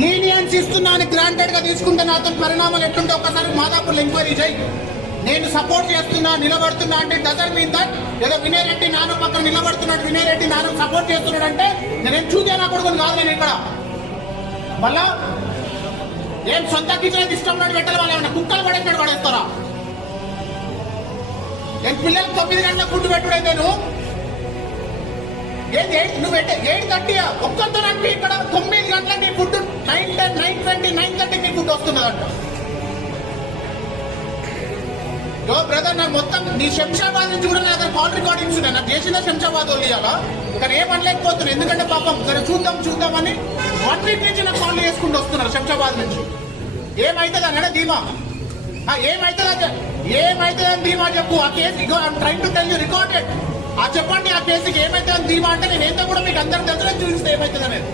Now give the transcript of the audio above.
లీనియన్స్ ఇస్తున్నా అని గ్రాంటెడ్ గా తీసుకుంటే నాతో పరిణామాలు ఎట్లుంటే ఒక్కసారి మాదాపూర్లో ఎంక్వైరీ చేయి. నేను సపోర్ట్ చేస్తున్నా నిలబడుతున్నా అంటే డజన్ మీన్ దట్ ఏదో వినయ్ రెడ్డి నాన్న పక్కన నిలబడుతున్నాడు, వినయ్ రెడ్డి నాన్న సపోర్ట్ చేస్తున్నాడు అంటే నేనేం చూదే నా కొడుకుని కాదు. నేను ఇక్కడ మళ్ళా ఏం సొంత కిచెన్ ఇష్టం నాడు పెట్టాలి, వాళ్ళు ఏమన్నా కుక్కలు పడేసినట్టు పడేస్తారా? నేను పిల్లలకు 9 గంటల ఫుడ్ పెట్టుడే. నేను ఏది నువ్వు 8:30 ఒక్కంతా అంటే ఇక్కడ 9 గంటలకు నీ ఫుడ్ 9:10, 9:20, 9:30 నీ ఫుడ్ వస్తున్నదంట. యో బ్రదర్, నాకు మొత్తం నీ శంషాబాద్ నుంచి కూడా నా దగ్గర కాల్ రికార్డింగ్స్ ఉన్నాయి. నాకు చేసిన శంషాబాద్ వాళ్ళు ఇవ్వాలా, కానీ ఏం అనలేకపోతున్నారు. ఎందుకంటే పాపం సరే చూద్దామని 1 వీక్ నుంచి నాకు కాల్ చేసుకుంటూ వస్తున్నారు శంషాబాద్ నుంచి. ఏమైతుంది అన్నాడే ధీమా, ఏమైతుందని ధీమా చెప్పు. ఆ case ego I'm trying to tell you recorded. చెప్పండి ఆ కేసుకి ఏమైతుందని ధీమా అంటే నేను ఏంటో కూడా మీకు అందరికి దగ్గర చూపిస్తే ఏమైతుంది అనేది.